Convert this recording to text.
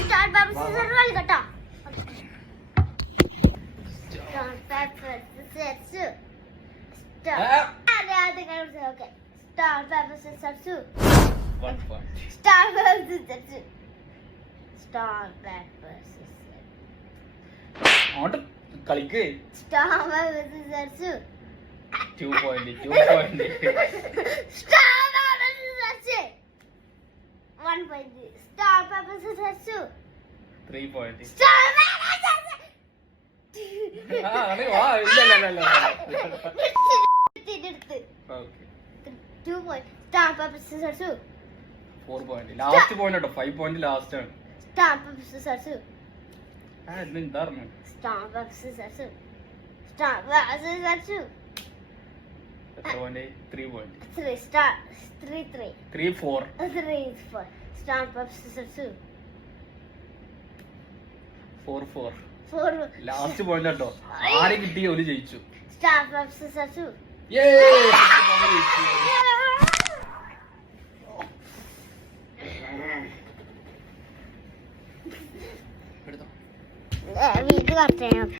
Star paper scissors കളിക്കട്ടോ. Star paper scissors. Okay. Star paper scissors. 1 point. Star paper scissors. Star paper scissors. അങ്ങോട്ട് കളിക്ക്. Star paper scissors. 2 point. Star paper scissors. 1 point. Star paper scissors. 3 point. Star paper scissors. ഇല്ല. എടുത്ത്. Okay. 2 point. Star paper scissors. 4 point. Last point കേട്ടോ. 5 point last ആണ്. Star paper scissors. എന്തായിരുന്നു? Star paper scissors. Star paper scissors. എത്ര point? 3 point. 3 star 3 3 3 4. 3 4. Star paper scissors. 4 4. 4 last point കേട്ടോ. ആരെ കിട്ടി ഒരു ജയിച്ചു. Star paper scissors. എടുത്തോ. വീട്ടിൽ കറക്റ്റ്